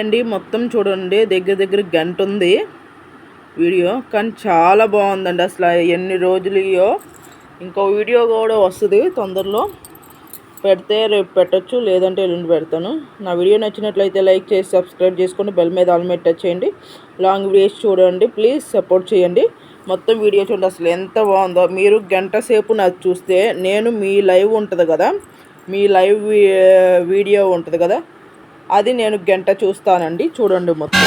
అండి మొత్తం చూడండి, దగ్గర దగ్గర గంట ఉంది వీడియో, కానీ చాలా బాగుందండి. అసలు ఎన్ని రోజులుయో. ఇంకో వీడియో కూడా వస్తుంది తొందరలో, పెడితే రేపు పెట్టచ్చు, లేదంటే ఎల్లుండి పెడతాను. నా వీడియో నచ్చినట్లయితే లైక్ చేసి సబ్స్క్రైబ్ చేసుకోండి, బెల్ మీద ఆల్ మీద టచ్ చేయండి. లాంగ్ వీడియోస్ చూడండి, ప్లీజ్ సపోర్ట్ చేయండి. మొత్తం వీడియో చూడండి, అసలు ఎంత బాగుందో. మీరు గంట సేపు నాకు చూస్తే, నేను మీ లైవ్ ఉంటుంది కదా, మీ లైవ్ వీడియో ఉంటుంది కదా, అది నేను గంట చూస్తానండి. చూడండి మొత్తం.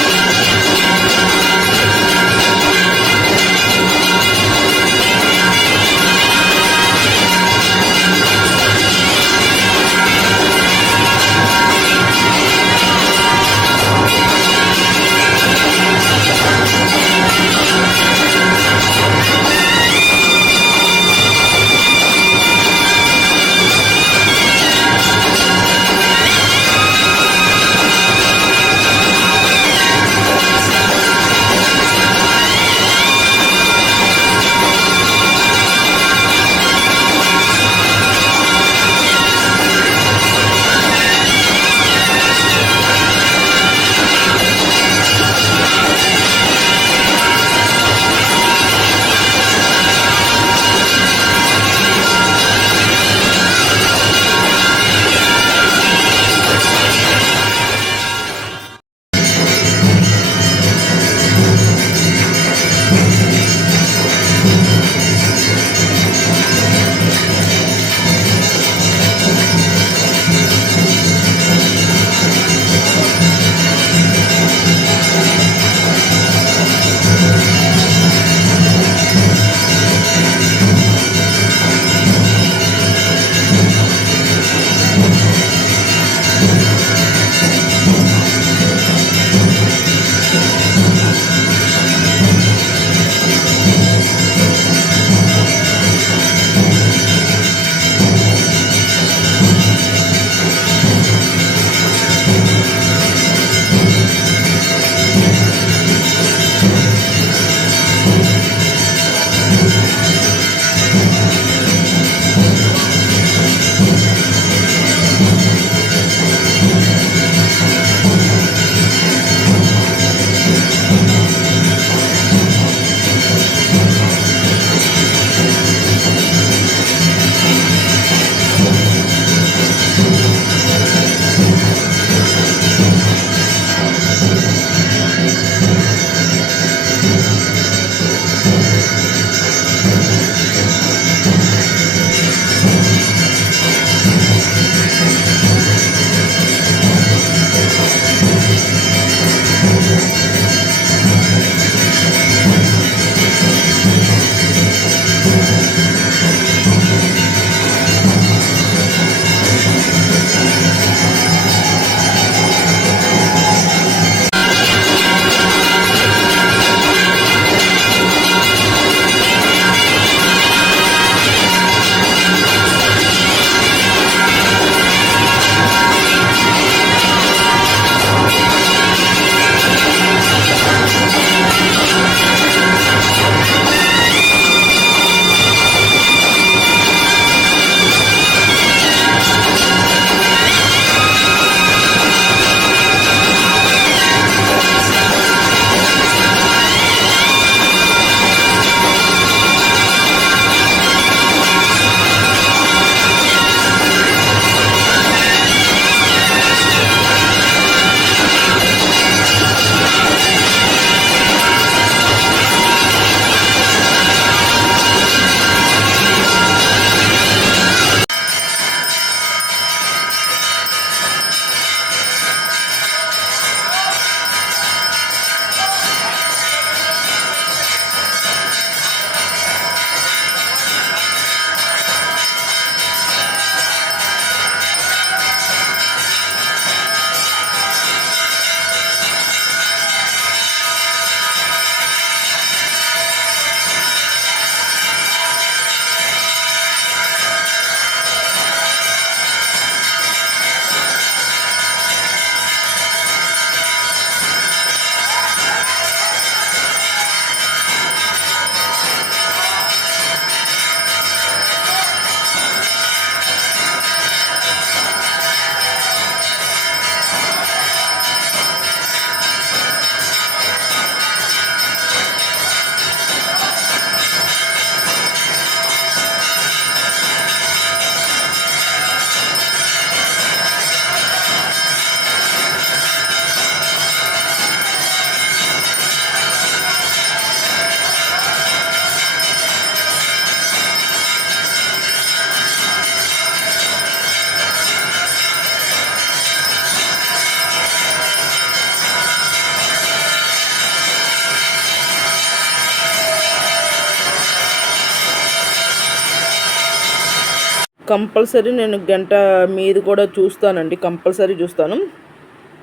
కంపల్సరీ నేను గంట మీది కూడా చూస్తానండి, కంపల్సరీ చూస్తాను.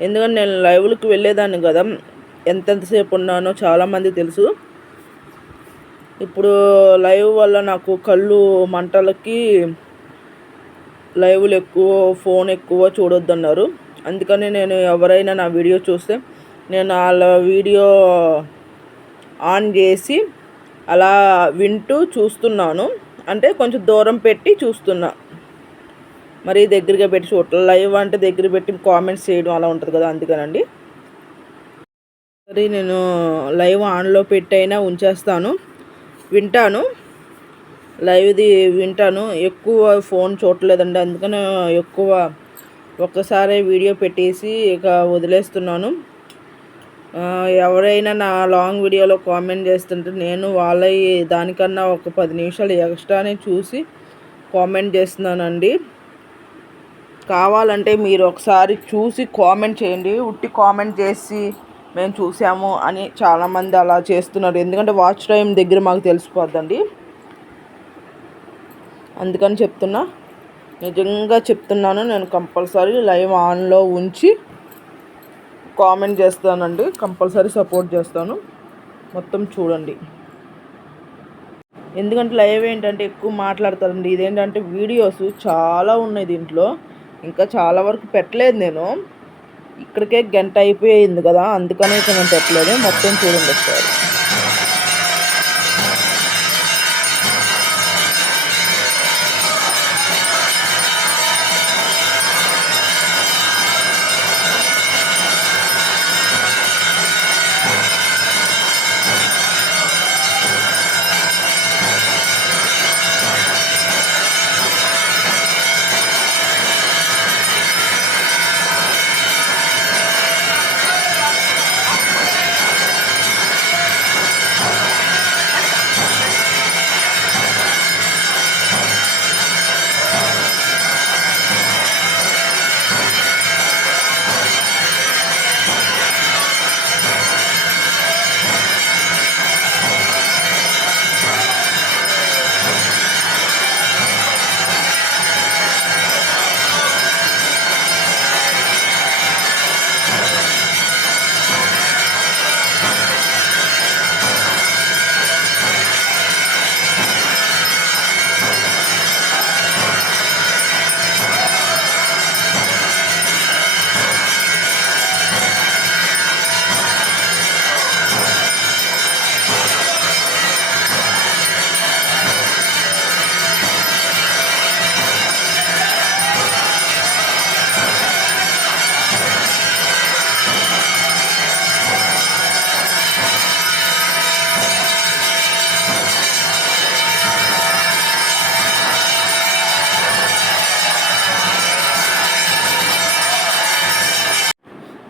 ఎందుకంటే నేను లైవ్లకు వెళ్ళేదాన్ని కదా, ఎంతెంతసేపు ఉన్నానో చాలామంది తెలుసు. ఇప్పుడు లైవ్ వల్ల నాకు కళ్ళు మంటలకి లైవ్లు ఎక్కువ, ఫోన్ ఎక్కువ చూడొద్దన్నారు. అందుకని నేను ఎవరైనా నా వీడియో చూస్తే నేను వాళ్ళ వీడియో ఆన్ చేసి అలా వింటూ చూస్తున్నాను. అంటే కొంచెం దూరం పెట్టి చూస్తున్నా, మరి దగ్గరగా పెట్టి చూడటం. లైవ్ అంటే దగ్గర పెట్టి కామెంట్స్ చేయడం అలా ఉంటుంది కదా, అందుకనండి. సరే, నేను లైవ్ ఆన్లో పెట్టి అయినా ఉంచేస్తాను, వింటాను. లైవ్ది వింటాను. ఎక్కువ ఫోన్ చూడలేదండి, అందుకని ఎక్కువ ఒక్కసారి వీడియో పెట్టేసి ఇక వదిలేస్తున్నాను. ఎవరైనా నా లాంగ్ వీడియోలో కామెంట్ చేస్తుంటే నేను వాళ్ళ దానికన్నా ఒక 10 నిమిషాలు ఎక్స్ట్రానే చూసి కామెంట్ చేస్తున్నానండి. కావాలంటే మీరు ఒకసారి చూసి కామెంట్ చేయండి. ఉట్టి కామెంట్ చేసి మేము చూసాము అని చాలామంది అలా చేస్తున్నారు. ఎందుకంటే వాచ్ టైం దగ్గర మాకు తెలిసిపోద్దండి, అందుకని చెప్తున్నా. నిజంగా చెప్తున్నాను, నేను కంపల్సరీ లైవ్ ఆన్లో ఉంచి కామెంట్ చేస్తానండి, కంపల్సరీ సపోర్ట్ చేస్తాను. మొత్తం చూడండి. ఎందుకంటే లైవ్ ఏంటంటే ఎక్కువ మాట్లాడతారండి. ఇదేంటంటే వీడియోస్ చాలా ఉన్నాయి దీంట్లో, ఇంకా చాలా వరకు పెట్టలేదు నేను. ఇక్కడికే గంట అయిపోయింది కదా, అందుకనే నేను పెట్టలేదు. మొత్తం చూడండి ఒకసారి.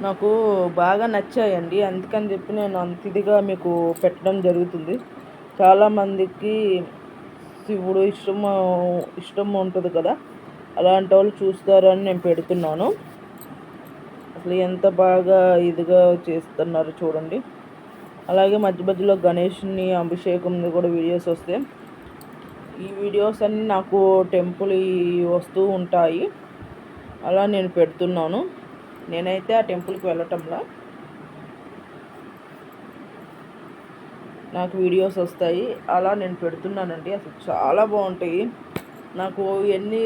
నాకు బాగా నచ్చాయండి, అందుకని చెప్పి నేను అంత ఇదిగా మీకు పెట్టడం జరుగుతుంది. చాలామందికి శివుడు ఇష్టం ఉంటుంది కదా, అలాంటి వాళ్ళు చూస్తారని నేను పెడుతున్నాను. అసలు ఎంత బాగా ఇదిగా చేస్తున్నారు చూడండి. అలాగే మధ్య మధ్యలో గణేష్ని అభిషేకంది కూడా వీడియోస్ వస్తాయి. ఈ వీడియోస్ అన్నీ నాకు టెంపుల్ వస్తూ ఉంటాయి, అలా నేను పెడుతున్నాను. నేనైతే ఆ టెంపుల్కి వెళ్ళటంలా నాకు వీడియోస్ వస్తాయి, అలా నేను పెడుతున్నానండి. అసలు చాలా బాగుంటాయి. నాకు ఎన్ని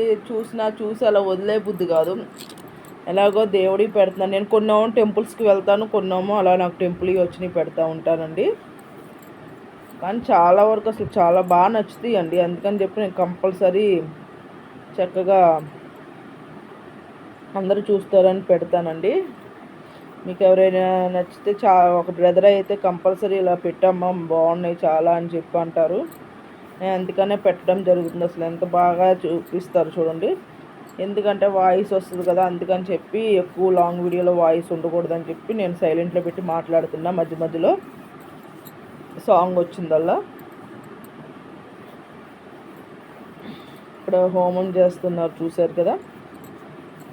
చూసి అలా వదిలే బుద్ధి కాదు. ఎలాగో దేవుడికి పెడుతున్నాను. నేను కొన్నేమో టెంపుల్స్కి వెళ్తాను, కొన్నేమో అలా నాకు టెంపుల్కి వచ్చినవి పెడతా ఉంటానండి. కానీ చాలా వరకు అసలు చాలా బాగా నచ్చుతాయి అండి, అందుకని చెప్పి నేను కంపల్సరీ చక్కగా అందరూ చూస్తారని పెడతానండి. మీకు ఎవరైనా నచ్చితే ఒక బ్రదర్ అయితే కంపల్సరీ ఇలా పెట్టమ్మా బాగున్నాయి చాలా అని చెప్పి అంటారు. నేను అందుకనే పెట్టడం జరుగుతుంది. అసలు ఎంత బాగా చూపిస్తారు చూడండి. ఎందుకంటే వాయిస్ వస్తుంది కదా, అందుకని చెప్పి ఎక్కువ లాంగ్ వీడియోలో వాయిస్ ఉండకూడదని చెప్పి నేను సైలెంట్లో పెట్టి మాట్లాడుతున్నా. మధ్య మధ్యలో సాంగ్ వచ్చిందల్లా. ఇక్కడ హోమం చేస్తున్నారు చూశారు కదా.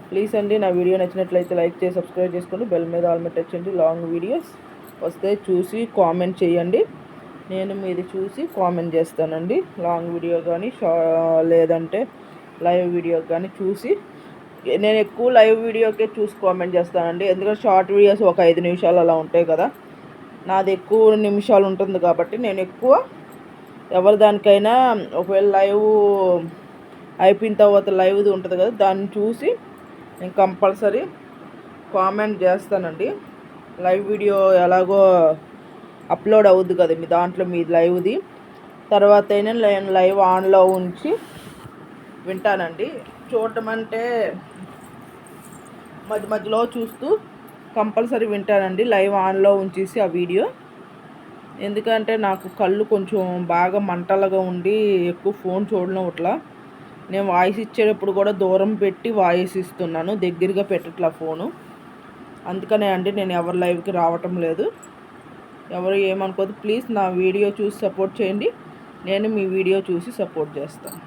ప్లీజ్ అండి, నా వీడియో నచ్చినట్లయితే లైక్ చేసి సబ్స్క్రైబ్ చేసుకోండి, బెల్ మీద ఆల్ మీద టచ్ చేయండి. లాంగ్ వీడియోస్ వస్తే చూసి కామెంట్ చేయండి, నేను మీది చూసి కామెంట్ చేస్తానండి. లాంగ్ వీడియో కానీ లేదంటే లైవ్ వీడియో కానీ చూసి, నేను ఎక్కువ లైవ్ వీడియోకే చూసి కామెంట్ చేస్తానండి. ఎందుకంటే షార్ట్ వీడియోస్ ఒక 5 నిమిషాలు అలా ఉంటాయి కదా, నాది ఎక్కువ నిమిషాలు ఉంటుంది కాబట్టి నేను ఎక్కువ ఎవరి దానికైనా ఒకవేళ లైవ్ అయిపోయిన తర్వాత లైవ్ది ఉంటుంది కదా, దాన్ని చూసి నేను కంపల్సరీ కామెంట్ చేస్తానండి. లైవ్ వీడియో ఎలాగో అప్లోడ్ అవుద్ది కదా మీ దాంట్లో, మీ లైవ్ది తర్వాత అయినా నేను లైవ్ ఆన్లో ఉంచి వింటానండి. చూడటం అంటే మధ్య మధ్యలో చూస్తూ కంపల్సరీ వింటానండి, లైవ్ ఆన్లో ఉంచేసి ఆ వీడియో. ఎందుకంటే నాకు కళ్ళు కొంచెం బాగా మంటలుగా ఉండి ఎక్కువ ఫోన్ చూడడం అట్లా. నేను వాయిస్ ఇచ్చేటప్పుడు కూడా దూరం పెట్టి వాయిస్ ఇస్తున్నాను, దగ్గరగా పెట్టట్లా ఫోను. అందుకనే అండి నేను ఎవరి లైవ్కి రావటం లేదు. ఎవరు ఏమనుకోదు, ప్లీజ్ నా వీడియో చూసి సపోర్ట్ చేయండి, నేను మీ వీడియో చూసి సపోర్ట్ చేస్తాను.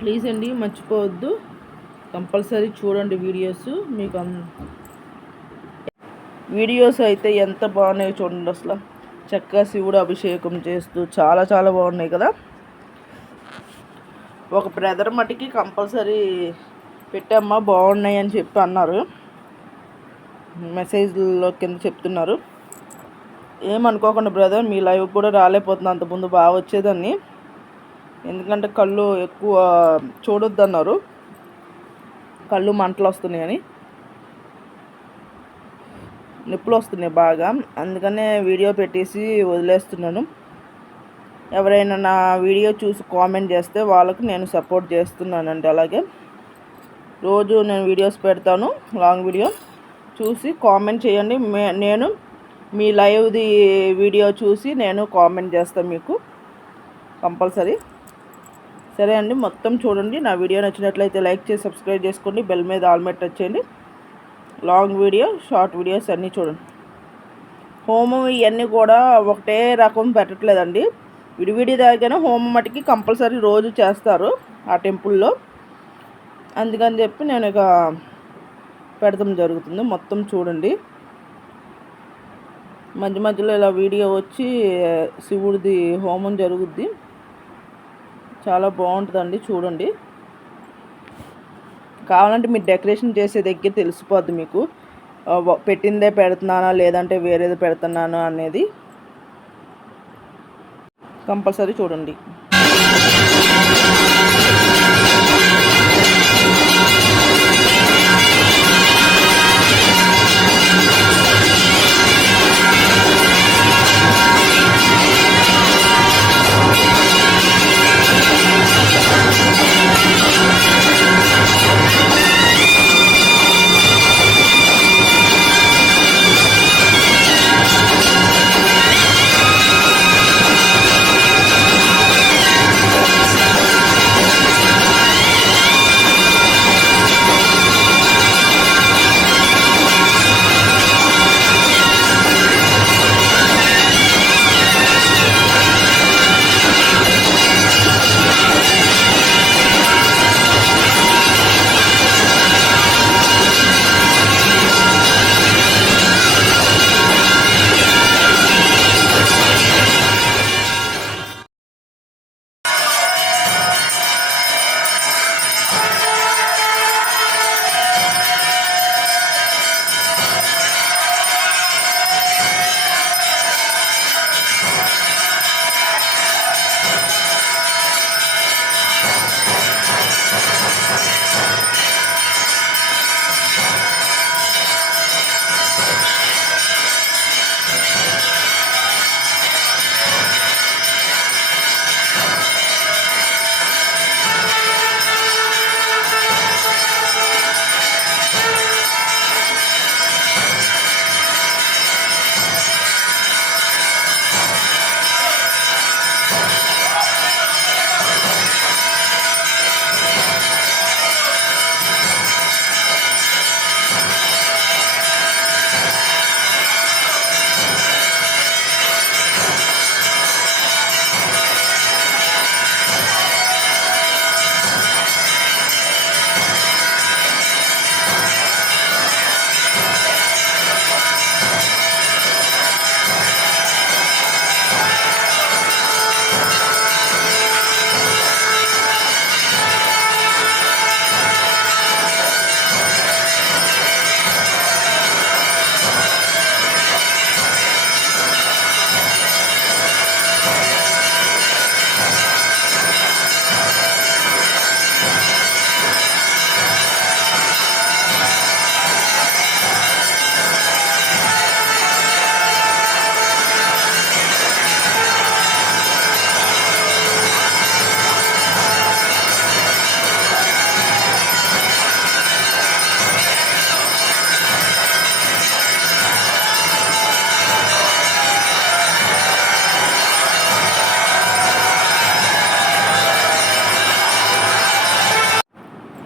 ప్లీజ్ అండి మర్చిపోవద్దు, కంపల్సరీ చూడండి వీడియోస్. మీకు వీడియోస్ అయితే ఎంత బాగున్నాయో చూడండి, అసలు చక్కగా శివుడు అభిషేకం చేస్తూ చాలా చాలా బాగున్నాయి కదా. ఒక బ్రదర్ మటుకి కంపల్సరీ పెట్టమ్మా బాగున్నాయి అని చెప్పి అన్నారు, మెసేజ్లో కింద చెప్తున్నారు. ఏమనుకోకుండా బ్రదర్, మీ లైవ్ కూడా రాలేకపోతుంది, అంతకుముందు బాగా వచ్చేదాన్ని. ఎందుకంటే కళ్ళు ఎక్కువ చూడొద్దు అన్నారు, కళ్ళు మంటలు వస్తున్నాయని, నొప్పులు వస్తున్నాయి బాగా. అందుకనే వీడియో పెట్టేసి వదిలేస్తున్నాను. ఎవరైనా నా వీడియో చూసి కామెంట్ చేస్తే వాళ్ళకి నేను సపోర్ట్ చేస్తున్నానండి. అలాగే రోజు నేను వీడియోస్ పెడతాను, లాంగ్ వీడియో చూసి కామెంట్ చేయండి. నేను మీ లైవ్ది వీడియో చూసి నేను కామెంట్ చేస్తాను మీకు కంపల్సరీ. సరే అండి, మొత్తం చూడండి. నా వీడియో నచ్చినట్లయితే లైక్ చేసి సబ్స్క్రైబ్ చేసుకోండి, బెల్ మీద ఆల్ మీద టచ్ చేయండి. లాంగ్ వీడియో, షార్ట్ వీడియోస్ అన్నీ చూడండి. హోమం ఇవన్నీ కూడా ఒకటే రకం పెట్టట్లేదండి, విడివిడిదాగానే హోమం మటుకి కంపల్సరీ రోజు చేస్తారు ఆ టెంపుల్లో. అందుకని చెప్పి నేను ఇక పెడతాం జరుగుతుంది. మొత్తం చూడండి, మధ్య మధ్యలో ఇలా వీడియో వచ్చి శివుడిది హోమం జరుగుద్ది. చాలా బాగుంటుందండి, చూడండి. కావాలంటే మీరు డెకరేషన్ చేసే దగ్గర తెలిసిపోద్ది మీకు పెట్టిందే పెడుతున్నానా లేదంటే వేరేది పెడుతున్నానా అనేది. కంపల్సరీ చూడండి.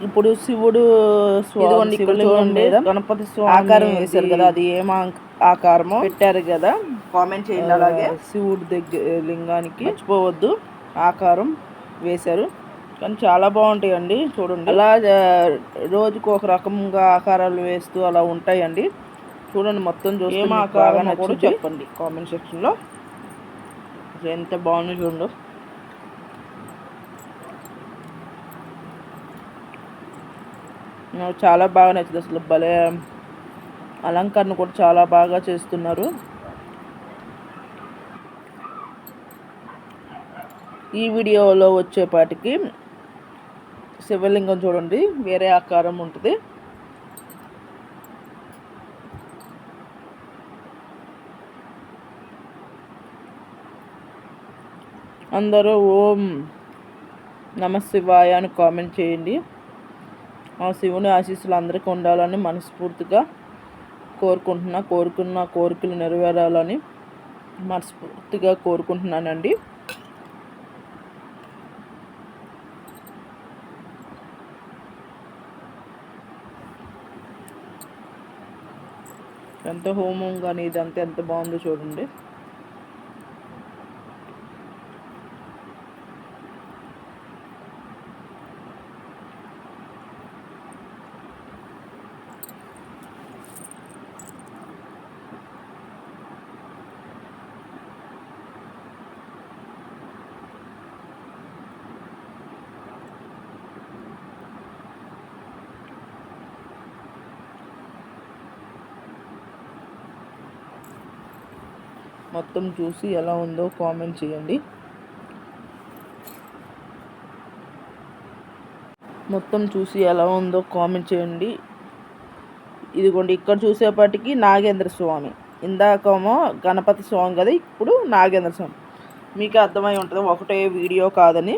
ఇప్పుడు శివుడు స్వామి చూడండి, గణపతి స్వామి ఆకారం వేశారు కదా, అది ఏం ఆకారమో పెట్టారు కదా, కామెంట్ చేయండి. అలాగే శివుడి దగ్గర లింగానికి మర్చిపోవద్దు, ఆకారం వేశారు. కానీ చాలా బాగుంటాయండి, చూడండి. అలా రోజుకు ఒక రకంగా ఆకారాలు వేస్తూ అలా ఉంటాయండి. చూడండి, మొత్తం చూసి ఏం ఆకారం కూడా చెప్పండి కామెంట్ సెక్షన్లో. ఎంత బాగుంది చూడండి. నాకు చాలా బాగా నచ్చింది, అసలు భలే అలంకరణ కూడా చాలా బాగా చేస్తున్నారు. ఈ వీడియోలో వచ్చేపాటికి శివలింగం చూడండి, వేరే ఆకారం ఉంటుంది. అందరూ ఓం నమ శివాయ అని కామెంట్ చేయండి. ఆ శివుని ఆశీస్సులు అందరికీ ఉండాలని మనస్ఫూర్తిగా కోరుకున్న కోరికలు నెరవేరాలని మనస్ఫూర్తిగా కోరుకుంటున్నానండి. ఎంత హోమం కానీ ఇదంతా ఎంత బాగుందో చూడండి. మొత్తం చూసి ఎలా ఉందో కామెంట్ చేయండి. మొత్తం చూసి ఎలా ఉందో కామెంట్ చేయండి. ఇదిగోండి, ఇక్కడ చూసేపటికి నాగేంద్ర స్వామి, ఇందాకేమో గణపతి స్వామి కదా, ఇప్పుడు నాగేంద్ర స్వామి. మీకు అర్థమై ఉంటుంది ఒకటే వీడియో కాదని.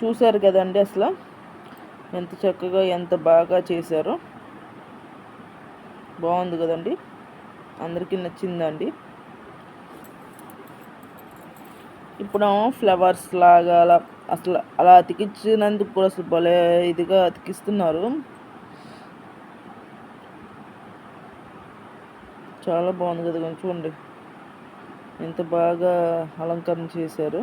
చూశారు కదండి, అసలు ఎంత చక్కగా ఎంత బాగా చేశారో. బాగుంది కదండి, అందరికీ నచ్చిందండి. ఇప్పుడు ఫ్లవర్స్ లాగా అసలు అలా అతికించినందుకు కూడా అసలు భలే ఇదిగా అతికిస్తున్నారు. చాలా బాగుంది కదా, చూడండి ఎంత బాగా అలంకరణ చేశారు.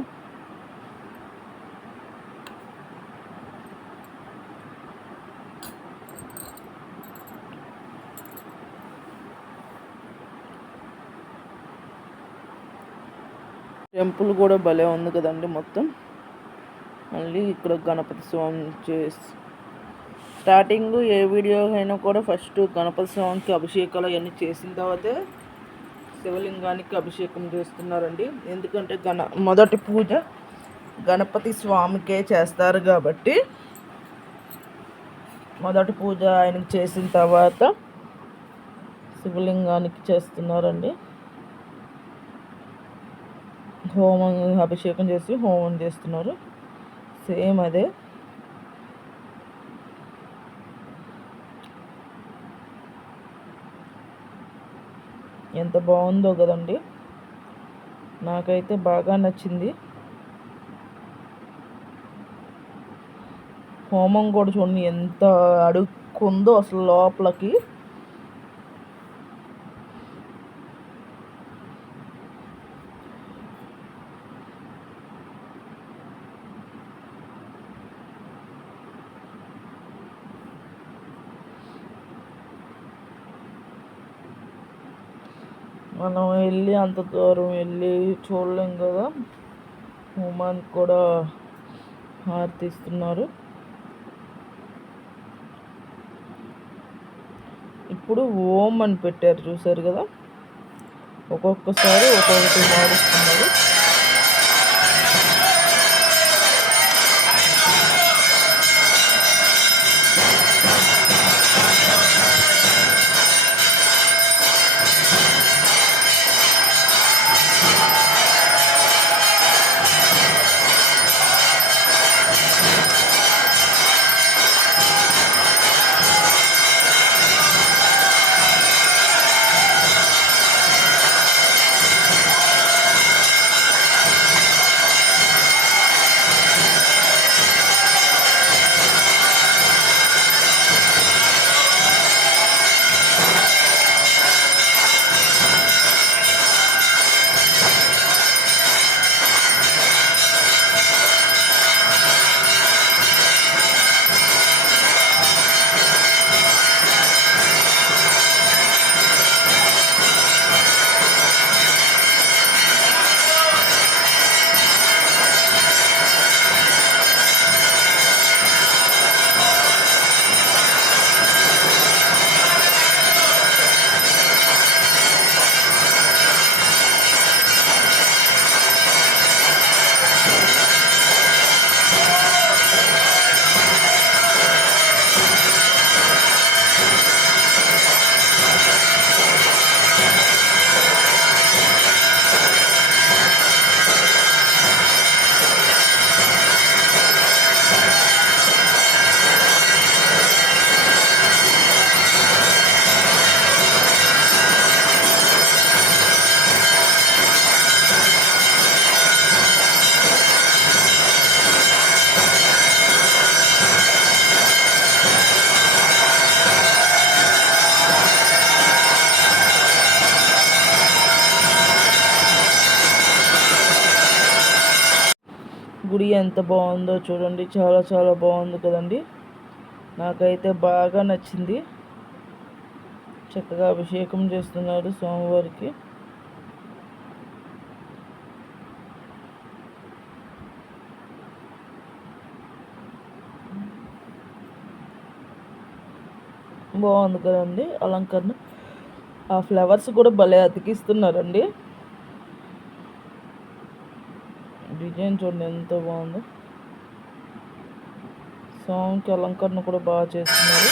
టెంపుల్ కూడా భలే ఉంది కదండి మొత్తం. మళ్ళీ ఇక్కడ గణపతి స్వామి స్టార్టింగ్ ఏ వీడియో అయినా కూడా ఫస్ట్ గణపతి స్వామికి అభిషేకాలు అవన్నీ చేసిన తర్వాతే శివలింగానికి అభిషేకం చేస్తున్నారండి. ఎందుకంటే మొదటి పూజ గణపతి స్వామికే చేస్తారు కాబట్టి మొదటి పూజ ఆయనకి చేసిన తర్వాత శివలింగానికి చేస్తున్నారండి. హోమం అభిషేకం చేసి హోమం చేస్తున్నారు. సేమ్ అదే. ఎంత బాగుందో కదండి, నాకైతే బాగా నచ్చింది. హోమం కూడా చూడండి ఎంత అడుక్కుందో అసలు లోపలికి. మనం వెళ్ళి అంత దూరం వెళ్ళి చూడలేం కదా. హోమానికి కూడా హారతి ఇస్తున్నారు. ఇప్పుడు ఓం అని పెట్టారు చూసారు కదా, ఒక్కొక్కసారి ఒక్కొక్కటి మారుస్తున్నారు. గుడి ఎంత బాగుందో చూడండి, చాలా చాలా బాగుంది కదండి. నాకైతే బాగా నచ్చింది. చక్కగా అభిషేకం చేస్తున్నారు స్వామివారికి. బాగుంది కదండి అలంకరణ. ఆ ఫ్లవర్స్ కూడా భలే అతికిస్తున్నారండి. డిజైన్ చూడండి ఎంత బాగుందో. స్వామికి అలంకరణ కూడా బాగా చేస్తున్నారు.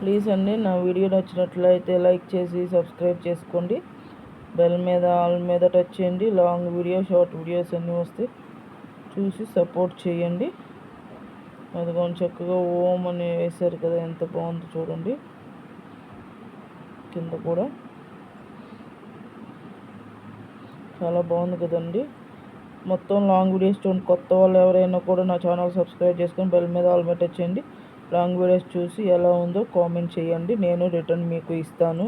ప్లీజ్ అండి, నా వీడియో నచ్చినట్లయితే లైక్ చేసి సబ్స్క్రైబ్ చేసుకోండి. బెల్ మీద ఆల్ మీద టచ్ చేయండి. లాంగ్ వీడియో, షార్ట్ వీడియోస్ అన్నీ వస్తే చూసి సపోర్ట్ చేయండి. అదిగోండి చక్కగా ఓం అని వేశారు కదా, ఎంత బాగుందో చూడండి. కింద కూడా చాలా బాగుంది కదండి. మొత్తం లాంగ్ వీడియోస్ చూడండి. కొత్త వాళ్ళు ఎవరైనా కూడా నా ఛానల్ సబ్స్క్రైబ్ చేసుకొని బెల్ మీద ఆల్ మీద టచ్ చేయండి. లాంగ్ వీడియోస్ చూసి ఎలా ఉందో కామెంట్ చేయండి, నేను రిటర్న్ మీకు ఇస్తాను.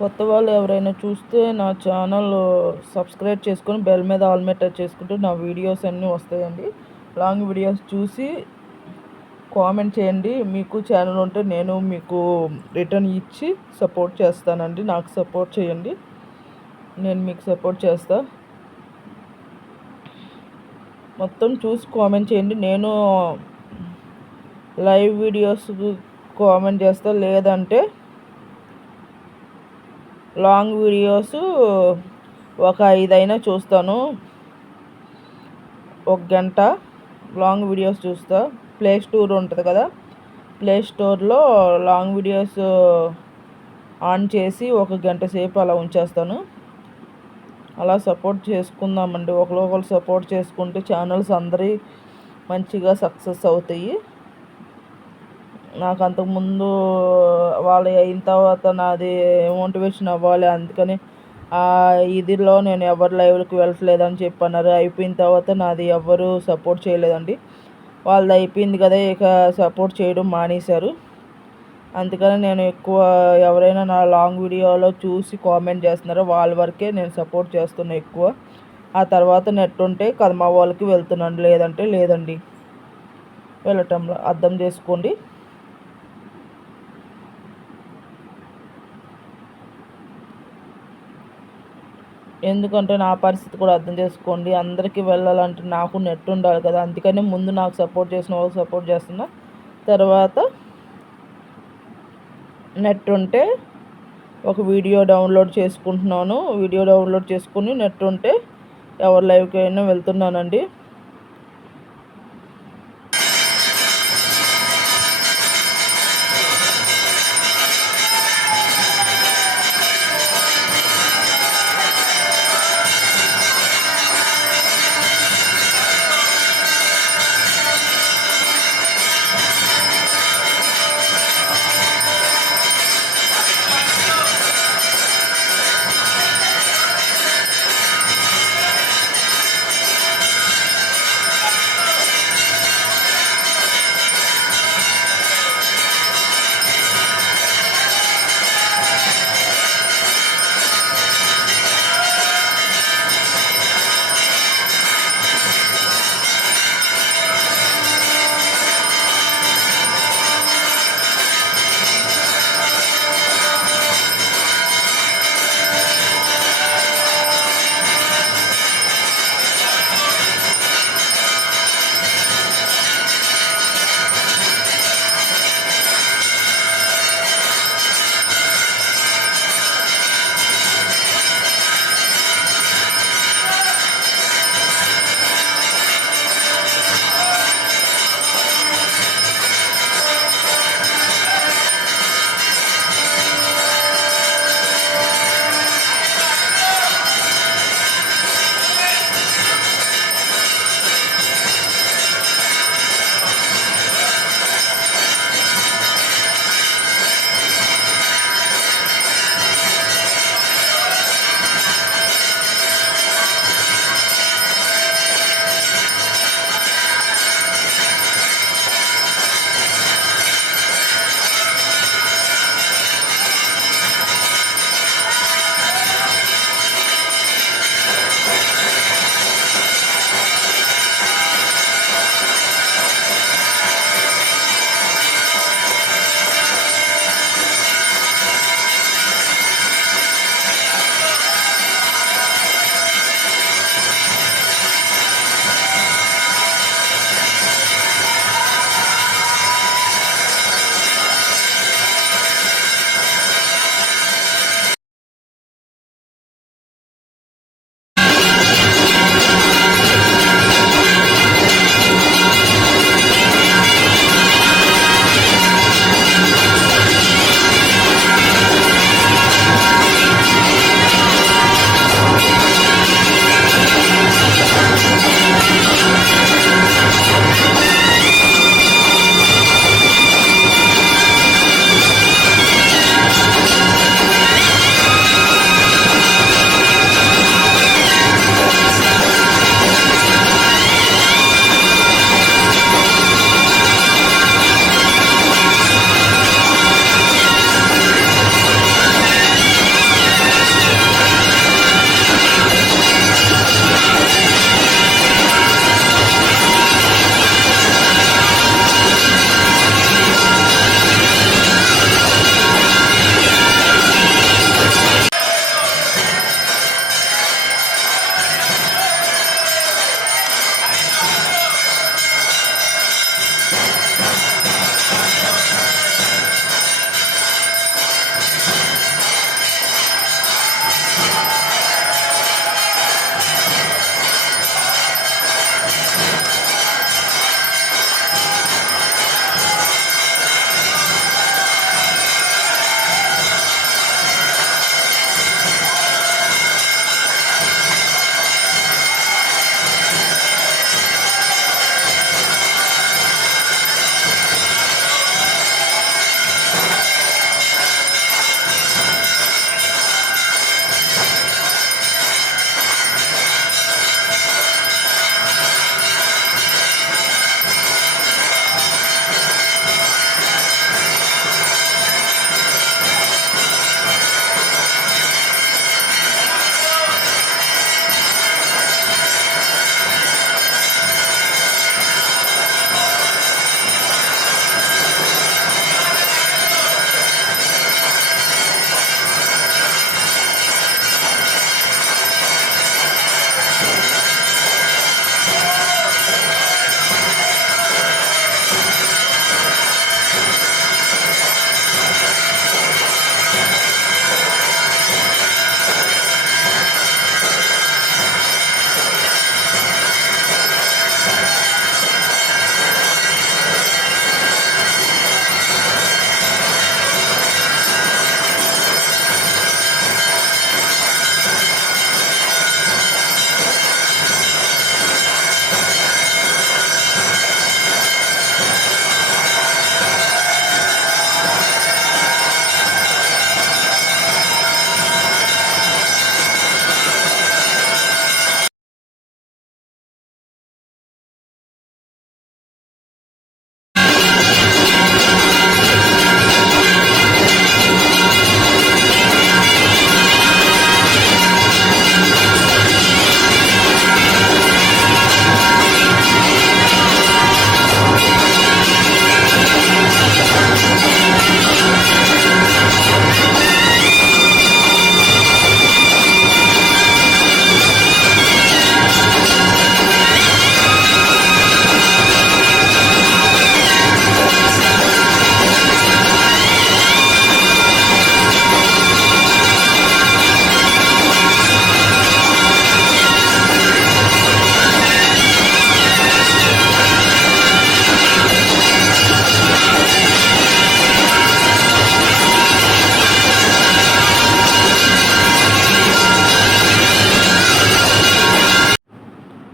కొత్త వాళ్ళు ఎవరైనా చూస్తే నా ఛానల్ సబ్స్క్రైబ్ చేసుకొని బెల్ మీద ఆల్ మీద టచ్ చేసుకుంటే నా వీడియోస్ అన్నీ వస్తాయండి. లాంగ్ వీడియోస్ చూసి కామెంట్ చేయండి. మీకు ఛానల్ ఉంటే నేను మీకు రిటర్న్ ఇచ్చి సపోర్ట్ చేస్తానండి. నాకు సపోర్ట్ చేయండి, నేను మీకు సపోర్ట్ చేస్తా. మొత్తం చూసి కామెంట్ చేయండి. నేను లైవ్ వీడియోస్ కామెంట్ చేస్తా, లేదంటే లాంగ్ వీడియోస్ ఒక 5 అయినా చూస్తాను. 1 గంట లాంగ్ వీడియోస్ చూస్తా. ప్లే స్టోర్ ఉంటుంది కదా, ప్లే స్టోర్లో లాంగ్ వీడియోస్ ఆన్ చేసి 1 గంట సేపు అలా ఉంచేస్తాను. అలా సపోర్ట్ చేసుకుందామండి. ఒకరు సపోర్ట్ చేసుకుంటే ఛానల్స్ అందరి మంచిగా సక్సెస్ అవుతాయి. నాకు అంతకుముందు వాళ్ళు అయిన తర్వాత నాది మోటివేషన్ అవ్వాలి, అందుకని ఇదిలో నేను ఎవరు లైవ్కి వెళ్ళట్లేదని చెప్పన్నారు. అయిపోయిన తర్వాత నాది ఎవరు సపోర్ట్ చేయలేదండి. వాళ్ళది అయిపోయింది కదా, ఇక సపోర్ట్ చేయడం మానేశారు. అందుకని నేను ఎక్కువ ఎవరైనా నా లాంగ్ వీడియోలో చూసి కామెంట్ చేస్తున్నారో వాళ్ళ వరకే నేను సపోర్ట్ చేస్తున్నా ఎక్కువ. ఆ తర్వాత నెట్ ఉంటే కదమా వాళ్ళకి వెళ్తున్నాను, లేదంటే లేదండి, వెళ్ళటంలో అర్థం చేసుకోండి. ఎందుకంటే నా పరిస్థితి కూడా అర్థం చేసుకోండి. అందరికీ వెళ్ళాలంటే నాకు నెట్ ఉండాలి కదా, అందుకని ముందు నాకు సపోర్ట్ చేసిన వాళ్ళకి సపోర్ట్ చేస్తున్నా. తర్వాత నెట్ ఉంటే ఒక వీడియో డౌన్లోడ్ చేసుకుంటున్నాను. వీడియో డౌన్లోడ్ చేసుకుని నెట్ ఉంటే ఎవరి లైవ్కి అయినా వెళ్తున్నానండి.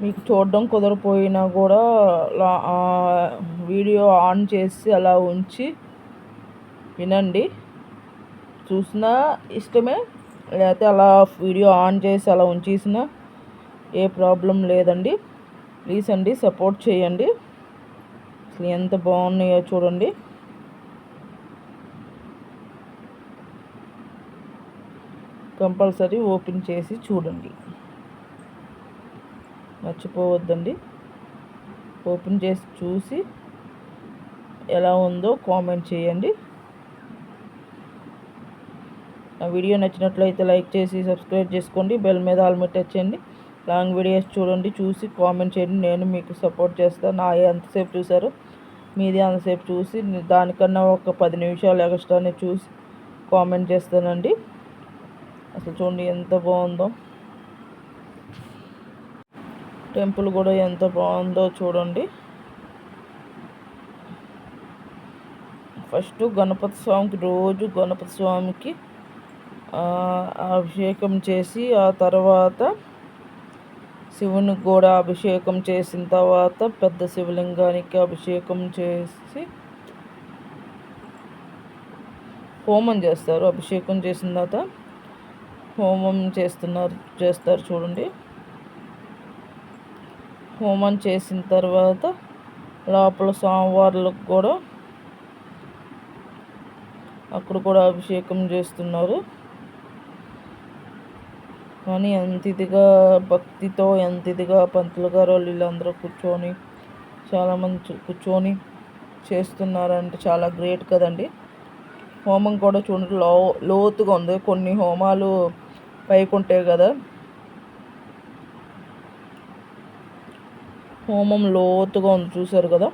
మీకు చూడడం కుదరపోయినా కూడా వీడియో ఆన్ చేసి అలా ఉంచి వినండి. చూసినా ఇష్టమే, లేకపోతే అలా వీడియో ఆన్ చేసి అలా ఉంచేసినా ఏ ప్రాబ్లం లేదండి. ప్లీజ్ అండి సపోర్ట్ చేయండి. అసలు ఎంత బాగున్నాయో చూడండి. కంపల్సరీ ఓపెన్ చేసి చూడండి, మర్చిపోవద్దండి. ఓపెన్ చేసి చూసి ఎలా ఉందో కామెంట్ చేయండి. నా వీడియో నచ్చినట్లయితే లైక్ చేసి సబ్స్క్రైబ్ చేసుకోండి. బెల్ మీద ఆల్ టచ్ చేయండి. లాంగ్ వీడియోస్ చూడండి, చూసి కామెంట్ చేయండి. నేను మీకు సపోర్ట్ చేస్తాను. నా ఎంతసేపు చూసారో మీది అంతసేపు చూసి దానికన్నా ఒక 10 నిమిషాలు ఎక్స్ట్రానే చూసి కామెంట్ చేస్తానండి. అసలు చూడండి ఎంత బాగుందో, టెంపుల్ కూడా ఎంత బాగుందో చూడండి. ఫస్ట్ గణపతి స్వామికి రోజు గణపతి స్వామికి అభిషేకం చేసి, ఆ తర్వాత శివునికి కూడా అభిషేకం చేసిన తర్వాత పెద్ద శివలింగానికి అభిషేకం చేసి హోమం చేస్తారు. అభిషేకం చేసిన తర్వాత హోమం చేస్తారు చూడండి. హోమం చేసిన తర్వాత లోపల స్వామివార్లకు కూడా అక్కడ కూడా అభిషేకం చేస్తున్నారు. కానీ ఎంత ఇదిగా భక్తితో, ఎంత ఇదిగా పంతులు గారు వీళ్ళందరూ కూర్చొని చాలామంది కూర్చొని చేస్తున్నారంటే చాలా గ్రేట్ కదండి. హోమం కూడా చూడండి లోతుగా ఉంది. కొన్ని హోమాలు పైకి ఉంటాయి కదా, హోమం లోతుగా ఉంది, చూసారు కదా.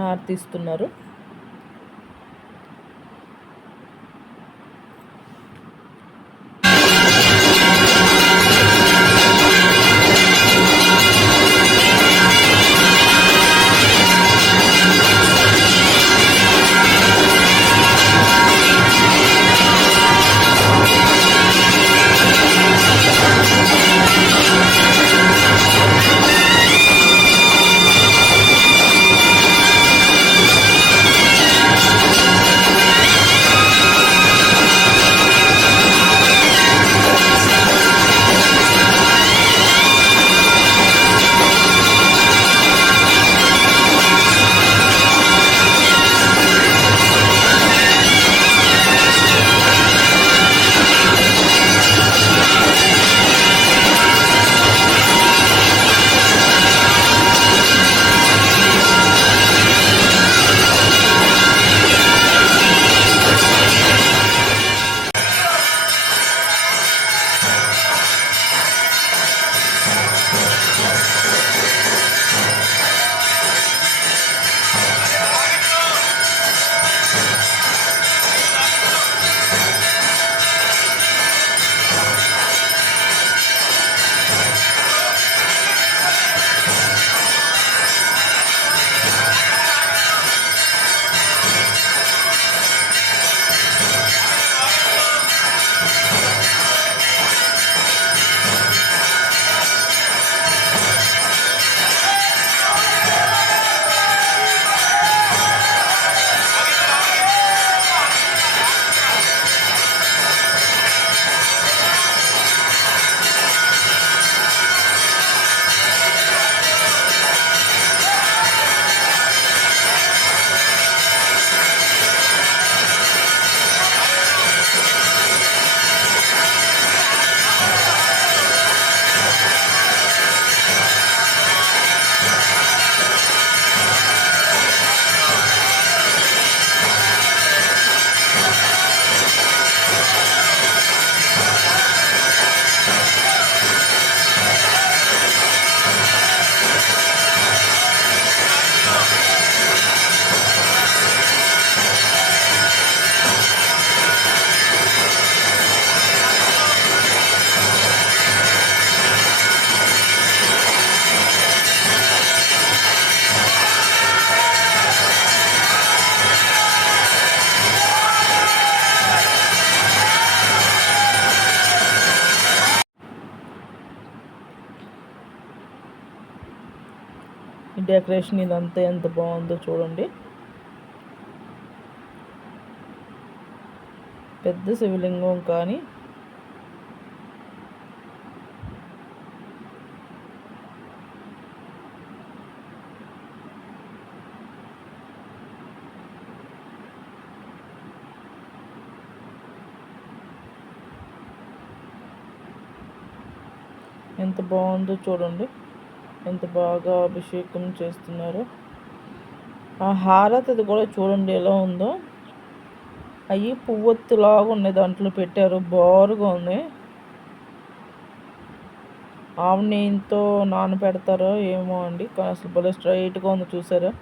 హారతిస్తున్నారు. డెకరేషన్ ఇదంతా ఎంత బాగుందో చూడండి. పెద్ద శివలింగం కానీ ఎంత బాగుందో చూడండి. ఎంత బాగా అభిషేకం చేస్తున్నారు. ఆ హారతిది కూడా చూడండి ఎలా ఉందో. అవి పువ్వొత్తులాగా ఉన్నాయి, దాంట్లో పెట్టారు. బారుగా ఉంది. ఆవు నెయ్యితో నానబెడతారో ఏమో అండి, కానీ అసలు భలే స్ట్రైట్గా ఉంది చూసారా.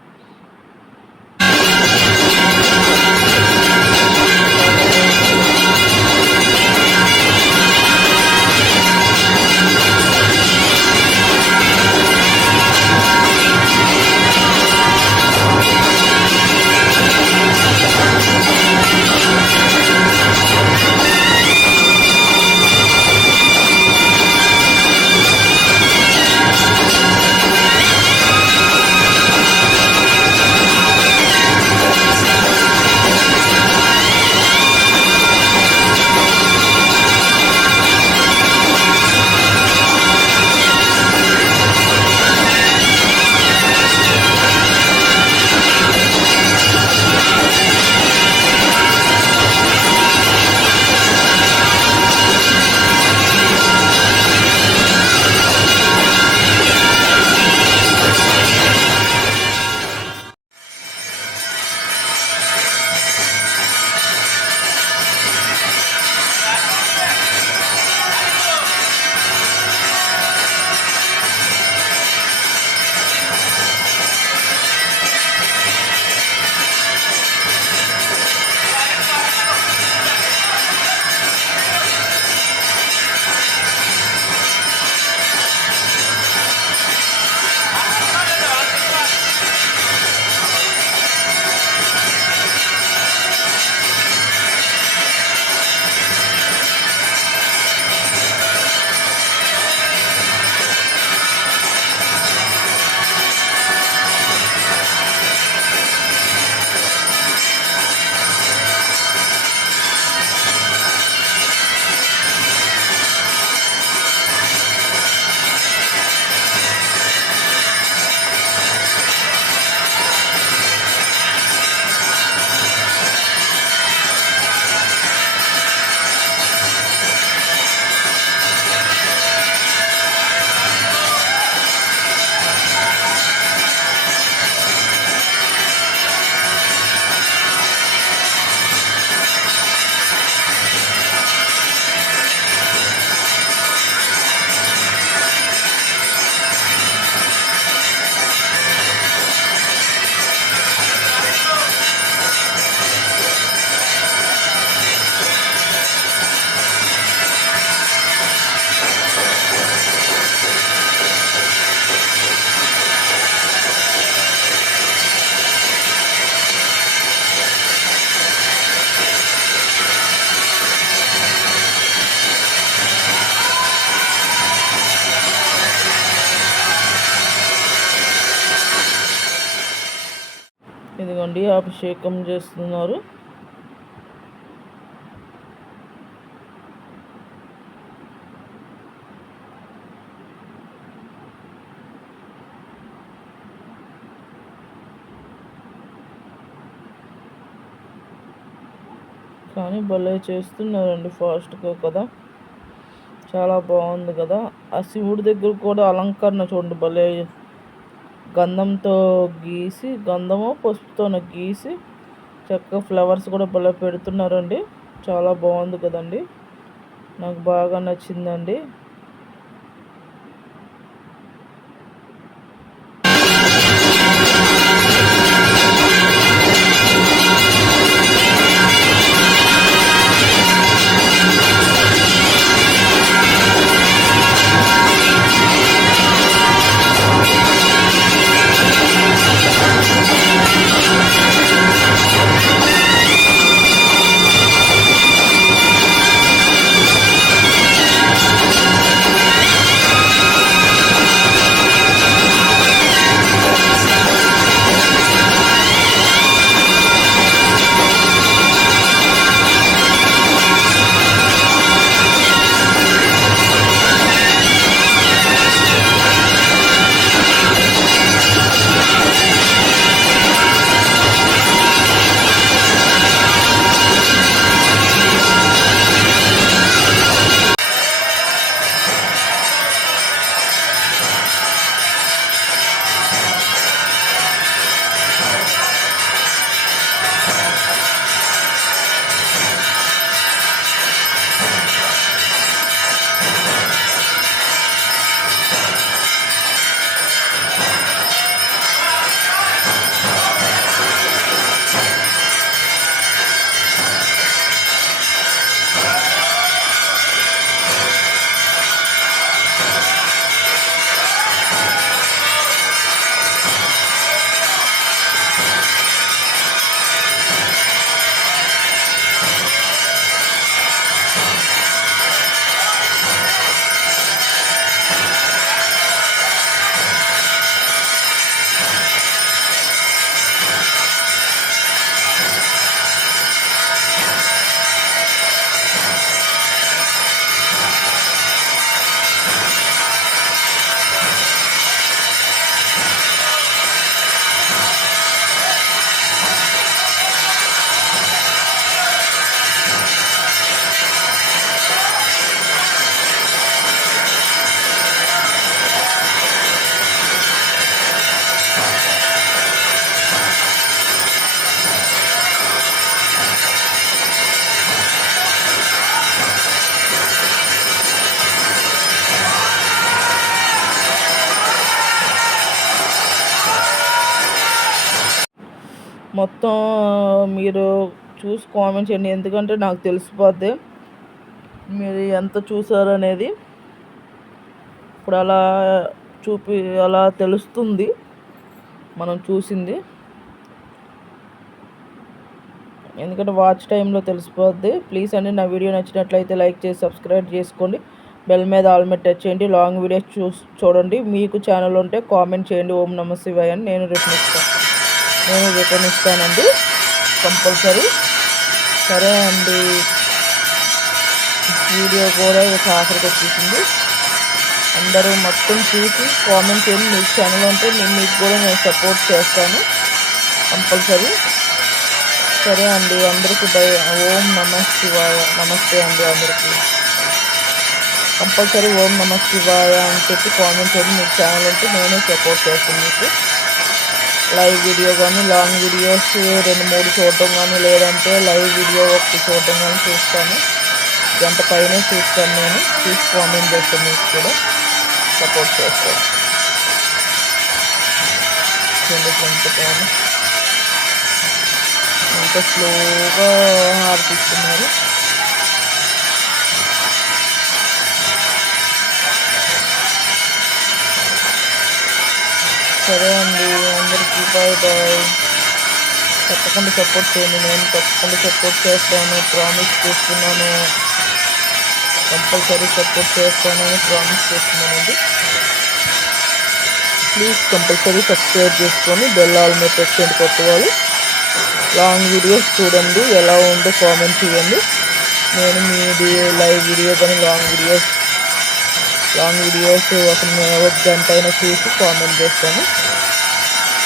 ఇదిగోండి అభిషేకం చేస్తున్నారు. కానీ భలే చేస్తున్నారండి ఫాస్ట్గా కదా, చాలా బాగుంది కదా. ఆ శివుడి దగ్గర కూడా అలంకరణ చూడండి, భలే గంధంతో గీసి, గంధమో పసుపుతోనో గీసి చక్కగా ఫ్లవర్స్ కూడా భలే పెడుతున్నారండి. చాలా బాగుంది కదండి, నాకు బాగా నచ్చిందండి. మొత్తం మీరు చూసి కామెంట్ చేయండి, ఎందుకంటే నాకు తెలిసిపోద్ది మీరు ఎంత చూసారు అనేది. ఇప్పుడు అలా తెలుస్తుంది మనం చూసింది, ఎందుకంటే వాచ్ టైంలో తెలిసిపోద్ది. ప్లీజ్ అండి, నా వీడియో నచ్చినట్లయితే లైక్ చేసి సబ్స్క్రైబ్ చేసుకోండి, బెల్ మీద ఆల్ మీద టచ్ చేయండి. లాంగ్ వీడియోస్ చూడండి. మీకు ఛానల్ ఉంటే కామెంట్ చేయండి ఓం నమ శివాయ అని. నేను రిటర్న్ ఇస్తానండి కంపల్సరీ. సరే అండి, వీడియో కూడా ఆఖరికి వచ్చేసింది. అందరూ మొత్తం చూసి కామెంట్ చేయండి. మీకు ఛానల్ ఉంటే మీకు కూడా నేను సపోర్ట్ చేస్తాను కంపల్సరీ. సరే అండి, అందరికీ ఓం నమ శివాయ. నమస్తే అండి అందరికీ. కంపల్సరీ ఓం నమ శివాయ అని చెప్పి కామెంట్ చేయండి. మీకు ఛానల్ ఉంటే నేనే సపోర్ట్ చేస్తాను మీకు. లైవ్ వీడియో కానీ లాంగ్ వీడియోస్ 2-3 చూడటం కానీ, లేదంటే లైవ్ వీడియో 1 చూడటం కానీ చూస్తాను. గంట పైనే చూస్తాను నేను. చూసి కామెంట్ చేస్తాను, మీకు కూడా సపోర్ట్ చేస్తాను. ఎంత స్లోగా హారతిస్తున్నారు. సరే అండి, అందరికీ బాయ్ బాయ్. తప్పకుండా సపోర్ట్ చేయండి, నేను తప్పకుండా సపోర్ట్ చేస్తాను, ప్రామిస్ చేస్తున్నాను. కంపల్సరీ సపోర్ట్ చేస్తానని ప్రామిస్ చేస్తున్నానండి. ప్లీజ్ కంపల్సరీ సబ్స్క్రైబ్ చేసుకొని బెల్ ఆల్ మీద పెట్టండి. కొత్త వాళ్ళు లాంగ్ వీడియోస్ చూడండి, ఎలా ఉందో కామెంట్ చేయండి. నేను మీది లైవ్ వీడియో కానీ లాంగ్ వీడియోస్ ఒక గంట అయినా చూసి కామెంట్ చేస్తాను.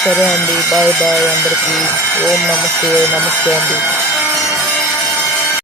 సరే అండి, బాయ్ బాయ్ అందరికీ. ఓం నమస్తే. నమస్తే అండి.